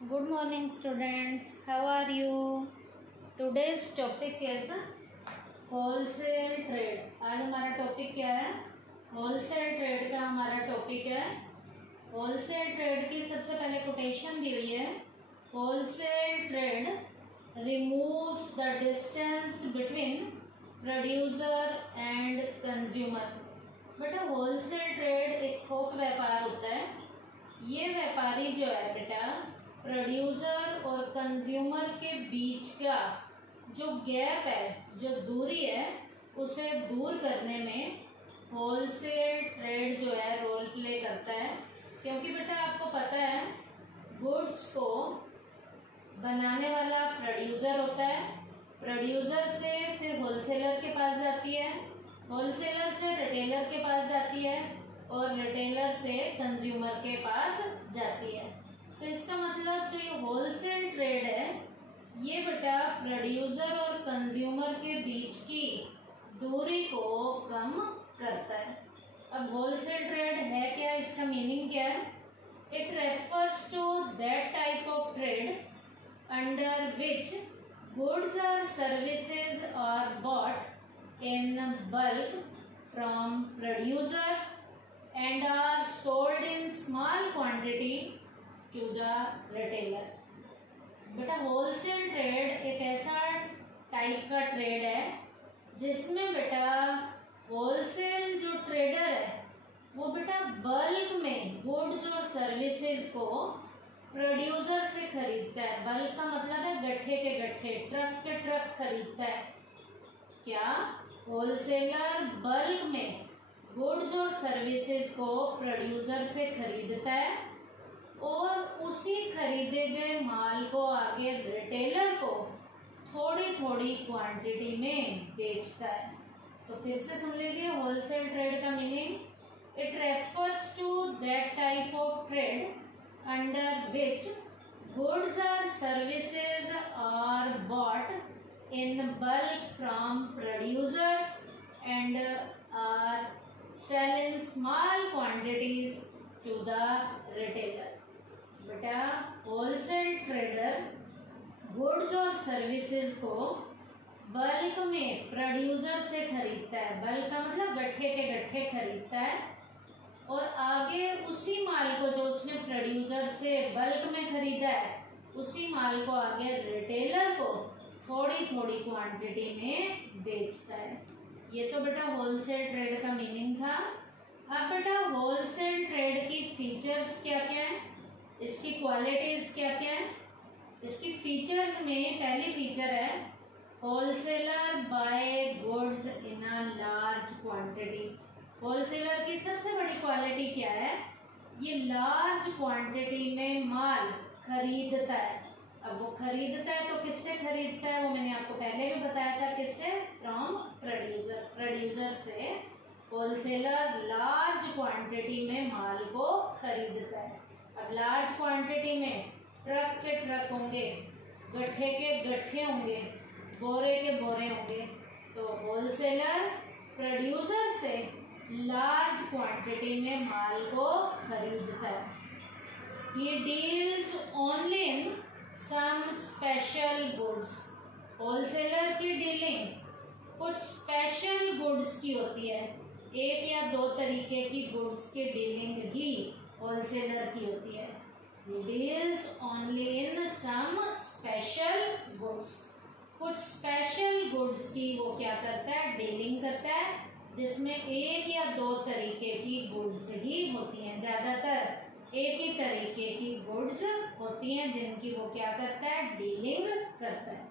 Good morning students, how are you? Today's topic is wholesale trade. आज हमारा topic क्या है? होलसेल ट्रेड का हमारा टॉपिक है। होलसेल ट्रेड की सबसे पहले कोटेशन दी हुई है। Wholesale trade removes the distance between producer and consumer. बेटा होलसेल ट्रेड एक थोक व्यापार होता है। ये व्यापारी जो है बेटा प्रोड्यूसर और कंज्यूमर के बीच का जो गैप है, जो दूरी है, उसे दूर करने में होलसेल ट्रेड जो है रोल प्ले करता है। क्योंकि बेटा आपको पता है गुड्स को बनाने वाला प्रोड्यूसर होता है, प्रोड्यूसर से फिर होलसेलर के पास जाती है, होलसेलर से रिटेलर के पास जाती है और रिटेलर से कंज्यूमर के पास जाती है। तो इसका मतलब जो ये होलसेल ट्रेड है ये बेटा प्रोड्यूसर और कंज्यूमर के बीच की दूरी को कम करता है। अब होलसेल ट्रेड है क्या, इसका मीनिंग क्या है? It refers to that type of trade under which goods और services are bought in bulk from producer and are sold in small quantity to the retailer. बेटा होलसेल ट्रेड एक ऐसा type का ट्रेड है जिसमें बेटा होलसेल जो trader है वो बेटा बल्क में गुड्स और सर्विसेज को प्रोड्यूसर से खरीदता है। बल्क का मतलब है गट्ठे के गट्ठे, ट्रक के ट्रक खरीदता है। क्या होलसेलर बल्क में गुड्स और सर्विसेज को प्रोड्यूसर से खरीदता है और उसी खरीदे गए माल को आगे रिटेलर को थोड़ी थोड़ी क्वांटिटी में बेचता है। तो फिर से समझ लीजिए होलसेल ट्रेड का meaning, it refers to that type of trade under which goods और services are bought in bulk from producers and are sell in small quantities to the retailer. बेटा होलसेल ट्रेडर गुड्स और services को bulk में producer से खरीदता है। Bulk का मतलब गट्ठे के गट्ठे खरीदता है और आगे उसी माल को जो उसने प्रोड्यूसर से बल्क में खरीदा है उसी माल को आगे रिटेलर को थोड़ी थोड़ी क्वांटिटी में बेचता है। ये तो बेटा होलसेल ट्रेड का मीनिंग था। अब बेटा होलसेल ट्रेड की फीचर्स क्या क्या है, इसकी क्वालिटीज क्या क्या है? इसकी फीचर्स में पहली फीचर है wholesaler buy goods in a large quantity. Wholesaler की सबसे बड़ी क्वालिटी क्या है? ये लार्ज क्वांटिटी में माल खरीदता है। अब वो खरीदता है तो किससे खरीदता है? वो मैंने आपको पहले भी बताया था, किससे? From producer. प्रोड्यूसर से होलसेलर लार्ज क्वांटिटी में माल को खरीदता है। अब लार्ज क्वांटिटी में ट्रक के ट्रक होंगे, गट्ठे के गट्ठे होंगे, बोरे के बोरे होंगे। तो होलसेलर प्रोड्यूसर से लार्ज क्वांटिटी में माल को खरीदता है। He deals only in some special goods. Wholesaler की डीलिंग कुछ स्पेशल गुड्स की होती है। एक या दो तरीके की गुड्स की डीलिंग ही होलसेलर की होती है। Deals only in some special goods. कुछ स्पेशल गुड्स की वो क्या करता है? डीलिंग करता है, जिसमें एक या दो तरीके की गुड्स ही होती हैं। ज्यादातर एक ही तरीके की गुड्स होती हैं जिनकी वो क्या करता है? डीलिंग करता है।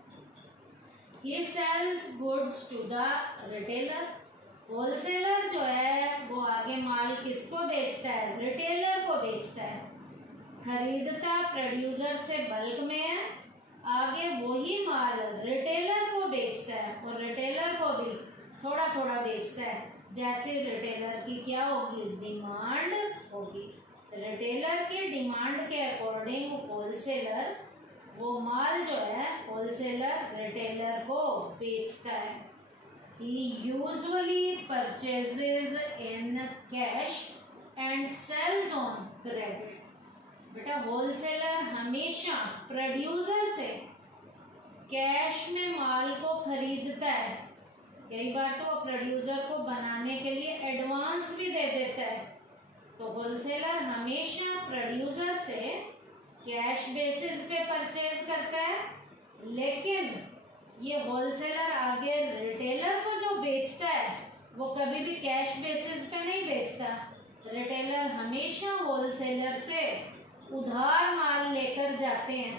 He sells goods to the retailer। Wholesaler जो है वो आगे माल किसको बेचता है? रिटेलर को बेचता है। खरीदता प्रोड्यूसर से बल्क में है, आगे वही माल रिटेलर को बेचता है और रिटेलर को भी थोड़ा थोड़ा बेचता है। जैसे रिटेलर की क्या होगी? डिमांड होगी। रिटेलर के डिमांड के अकॉर्डिंग होलसेलर वो माल जो है होलसेलर रिटेलर को बेचता है। He usually purchases in cash and sells on credit। बेटा होलसेलर हमेशा प्रोड्यूसर से कैश में माल को खरीदता है। कई बार तो प्रोड्यूसर को बनाने के लिए एडवांस भी दे देता है। तो होलसेलर हमेशा प्रोड्यूसर से कैश बेसिस पे परचेज करता है, लेकिन ये होलसेलर आगे रिटेलर को जो बेचता है वो कभी भी कैश बेसिस पे नहीं बेचता। रिटेलर हमेशा होलसेलर से उधार माल लेकर जाते हैं,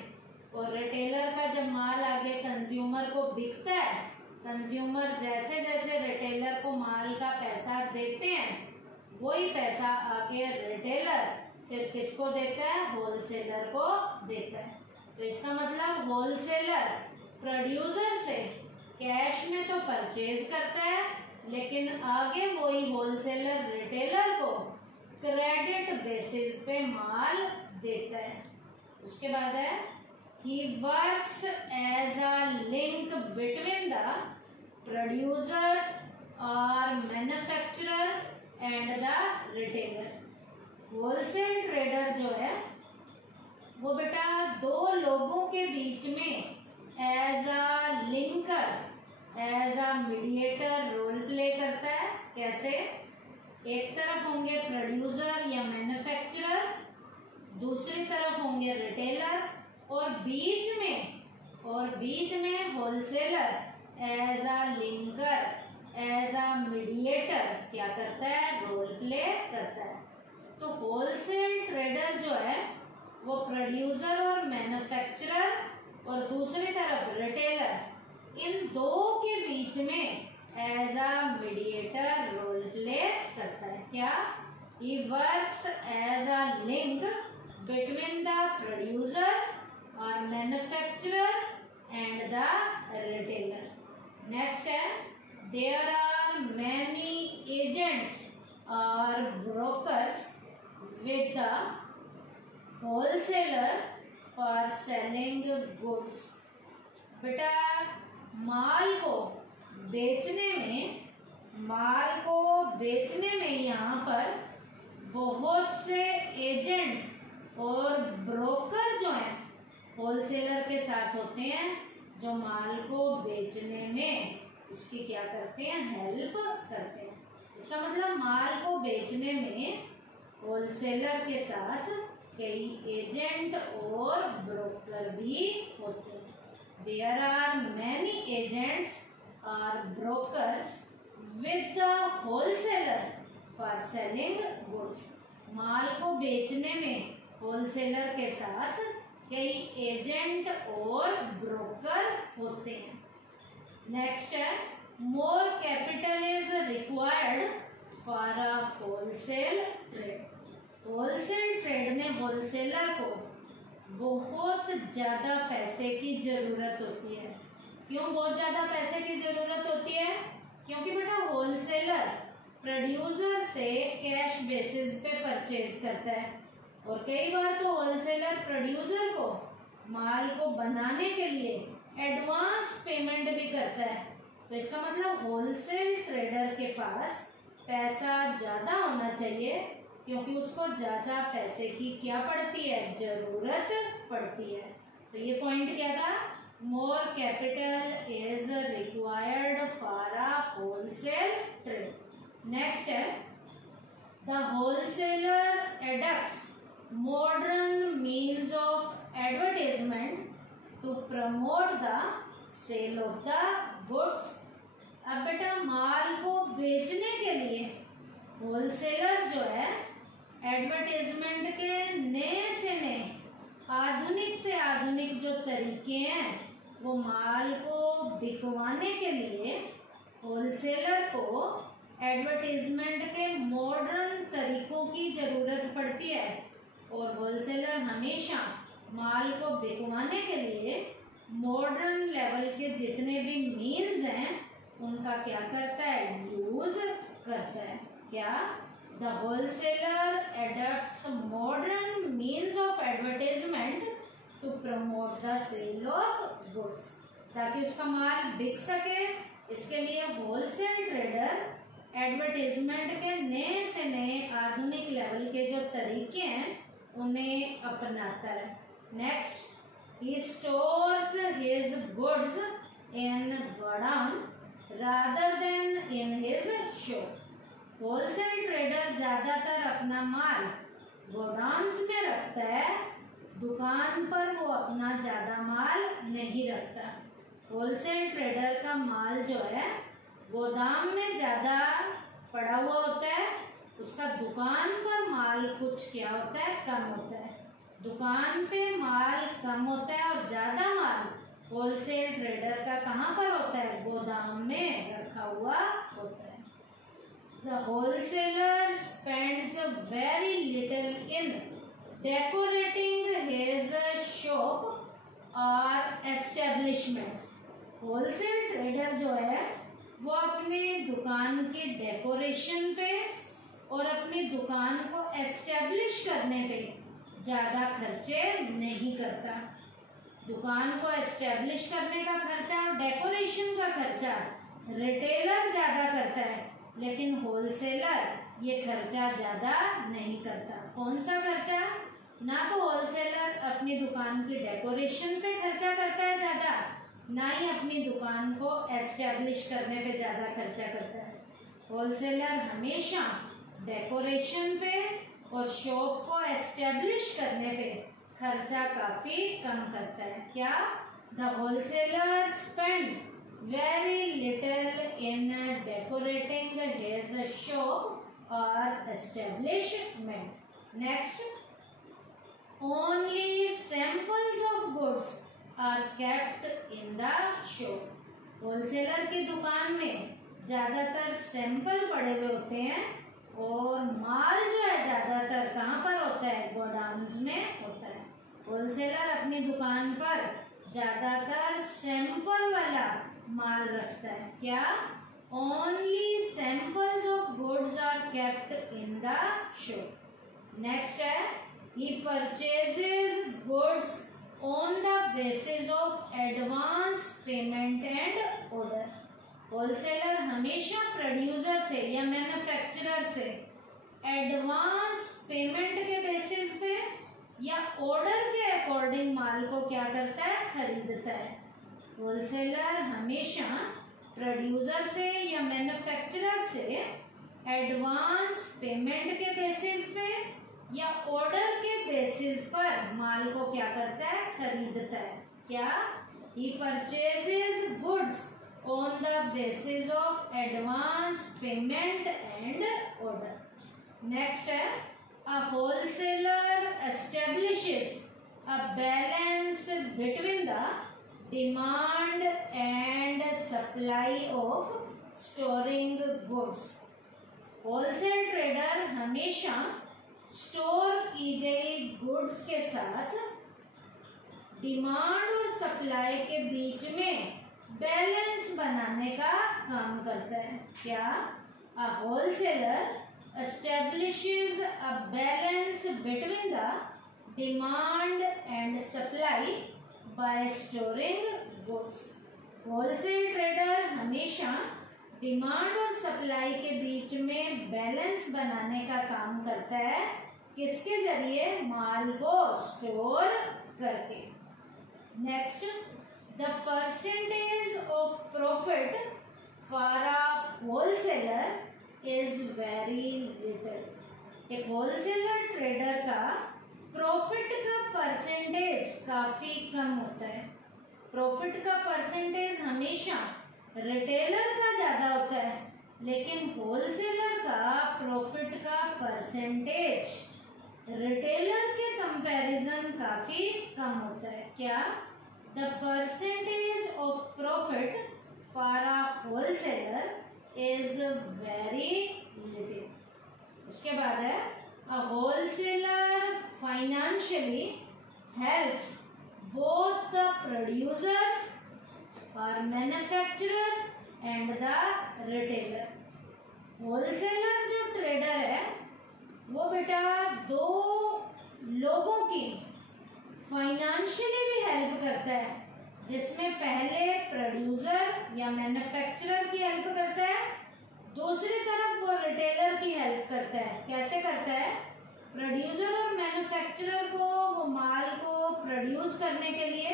और रिटेलर का जब माल आगे कंज्यूमर को बिकता है, कंज्यूमर जैसे जैसे रिटेलर को माल का पैसा देते हैं, वही पैसा आगे रिटेलर फिर किसको देता है? होलसेलर को देता है। तो इसका मतलब होलसेलर प्रोड्यूसर से कैश में तो परचेज करता है, लेकिन आगे वही होलसेलर रिटेलर को क्रेडिट बेसिस पे माल देता है। उसके बाद है he works as a link between the producers or manufacturer and the retailer। Wholesale trader जो है वो बेटा दो लोगों के बीच में as a linker, as a mediator role play करता है। कैसे? एक तरफ होंगे प्रोड्यूसर या मैन्युफैक्चरर, दूसरी तरफ होंगे रिटेलर, और बीच में wholesaler as a linker, as a mediator क्या करता है? रोल प्ले करता है। तो होलसेल ट्रेडर जो है वो प्रोड्यूसर और मैन्युफैक्चरर और दूसरी तरफ रिटेलर, इन दो के बीच में as a mediator role play करता है। क्या? He works as a link between the producer और manufacturer and the retailer. Next है देयर आर मैनी एजेंट्स और brokers with the wholesaler for selling goods। बेटा माल को बेचने में यहाँ पर बहुत से एजेंट और ब्रोकर जो हैं होलसेलर के साथ होते हैं, जो माल को बेचने में उसकी क्या करते हैं? हेल्प करते हैं। इसका मतलब माल को बेचने में होलसेलर के साथ कई एजेंट और ब्रोकर भी होते हैं। देयर आर मैनी एजेंट्स और brokers with the wholesaler for selling goods. माल को बेचने में होलसेलर के साथ कई एजेंट और ब्रोकर होते हैं। नेक्स्ट है मोर capital is required for a wholesale trade. Wholesale trade में होलसेलर को बहुत ज़्यादा पैसे की ज़रूरत होती है। क्यों बहुत ज़्यादा पैसे की ज़रूरत होती है? क्योंकि बेटा होलसेलर प्रोड्यूसर से कैश बेसिस पे परचेज करता है, और कई बार तो होलसेलर प्रोड्यूसर को माल को बनाने के लिए एडवांस पेमेंट भी करता है। तो इसका मतलब होलसेल ट्रेडर के पास पैसा ज़्यादा होना चाहिए, क्योंकि उसको ज़्यादा पैसे की क्या पड़ती है? ज़रूरत पड़ती है। तो ये पॉइंट क्या था? More capital is required for a wholesale trade. Next है the wholesaler adapts modern means of advertisement to promote the sale of the goods. अब बेटा माल को बेचने के लिए होलसेलर जो है एडवर्टाइजमेंट के नए से नए आधुनिक से आधुनिक जो तरीके हैं वो माल को बिकवाने के लिए होलसेलर को एडवर्टाइजमेंट के मॉडर्न तरीकों की ज़रूरत पड़ती है। और होलसेलर हमेशा माल को बिकवाने के लिए मॉडर्न लेवल के जितने भी मीन्स हैं उनका क्या करता है? यूज करता है। क्या? The wholesaler adapts modern means of advertisement to promote the sale of goods, ताकि उसका माल बिक सके। इसके लिए होलसेल ट्रेडर एडवर्टाइजमेंट के नए से नए आधुनिक लेवल के जो तरीके हैं उन्हें अपनाता है। Next, he stores his goods in godown rather than in his shop. Wholesale trader ज़्यादातर अपना माल गोडाउन्स में रखता है, दुकान पर वो अपना ज़्यादा माल नहीं रखता। होलसेल ट्रेडर का माल जो है गोदाम में ज़्यादा पड़ा हुआ होता है, उसका दुकान पर माल कुछ क्या होता है, कम होता है। दुकान पे माल कम होता है और ज़्यादा माल होलसेल ट्रेडर का कहाँ पर होता है, गोदाम में रखा हुआ होता है। The wholesaler spends very little in decorating his shop और एस्टेब्लिशमेंट। होलसेल ट्रेडर जो है वो अपने दुकान की डेकोरेशन पे और अपनी दुकान को एस्टेब्लिश करने पे ज़्यादा खर्चे नहीं करता। दुकान को एस्टेब्लिश करने का खर्चा और डेकोरेशन का खर्चा रिटेलर ज़्यादा करता है, लेकिन होलसेलर ये खर्चा ज़्यादा नहीं करता। कौन सा खर्चा? ना तो होलसेलर अपनी दुकान की डेकोरेशन पे खर्चा करता है ज़्यादा, ना ही अपनी दुकान को एस्टेब्लिश करने पे ज़्यादा खर्चा करता है। होलसेलर हमेशा डेकोरेशन पे और शॉप को एस्टेब्लिश करने पे खर्चा काफ़ी कम करता है। क्या? The wholesaler spends very little in decorating his shop और establishment. Next, only samples of goods are kept in the shop. Wholesaler की दुकान में ज़्यादातर सैंपल पड़े हुए होते हैं और माल जो है ज़्यादातर कहाँ पर होता है, गोडाउन्स में होता है। होलसेलर अपनी दुकान पर ज़्यादातर सैंपल वाला माल रखता है। क्या? Only samples of goods are kept in the shop. Next है, he purchases goods on the basis of advance payment and order. Wholesaler हमेशा प्रोड्यूसर से या मैन्युफैक्चरर से एडवांस पेमेंट के बेसिस पे या ऑर्डर के अकॉर्डिंग माल को क्या करता है, खरीदता है। होलसेलर हमेशा प्रोड्यूसर से या मैन्युफैक्चरर से एडवांस पेमेंट के बेसिस पे या ऑर्डर के बेसिस पर माल को क्या करता है, खरीदता है। क्या? He purchases goods on the basis of advance payment and order. Next है, a wholesaler establishes a balance between the demand and supply of storing goods. Wholesale trader हमेशा स्टोर की गई गुड्स के साथ डिमांड और सप्लाई के बीच में बैलेंस बनाने का काम करता है। क्या? अ wholesaler establishes a balance between the demand and supply bye storing goods. Wholesale trader हमेशा डिमांड और सप्लाई के बीच में बैलेंस बनाने का काम करता है। किसके जरिए? माल को स्टोर करके। Next, the percentage of profit for a wholesaler is very little. एक होलसेलर ट्रेडर का प्रॉफिट का परसेंटेज काफी कम होता है। प्रॉफिट का परसेंटेज हमेशा रिटेलर का ज्यादा होता है, लेकिन होलसेलर का प्रॉफिट का परसेंटेज रिटेलर के कंपैरिजन काफी कम होता है। क्या? The percentage of profit for a wholesaler is very little. उसके बाद है, a wholesaler financially helps both the producers or manufacturer and the retailer. Wholesaler जो ट्रेडर है वो बेटा दो लोगों की फाइनेंशियली भी हेल्प करता है, जिसमें पहले प्रोड्यूसर या मैन्युफैक्चरर की हेल्प करता है, दूसरी तरफ वो रिटेलर की हेल्प करता है। कैसे करता है? प्रोड्यूसर और मैन्युफैक्चरर करने के लिए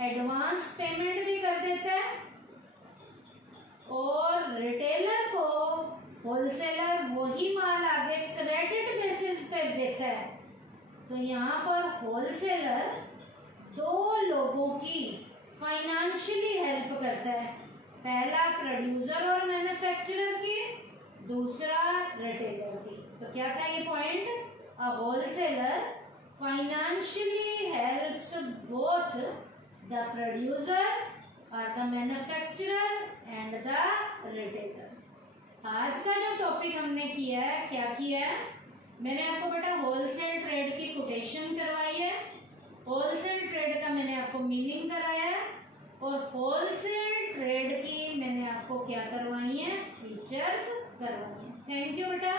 एडवांस पेमेंट भी कर देता है, और रिटेलर को होलसेलर वही माल आगे क्रेडिट बेसिस पे देता है। तो यहाँ पर होलसेलर दो लोगों की फाइनेंशियली हेल्प करता है, पहला प्रोड्यूसर और मैन्युफैक्चरर की, दूसरा रिटेलर की। तो क्या था ये point? A wholesaler financially helps both the producer और the manufacturer and the retailer. आज का जो टॉपिक हमने किया है, क्या किया है, मैंने आपको बेटा होलसेल ट्रेड की कोटेशन करवाई है, होलसेल ट्रेड का मैंने आपको मीनिंग कराया है, और होलसेल ट्रेड की मैंने आपको क्या करवाई है, फीचर्स करवाई है। थैंक यू बेटा।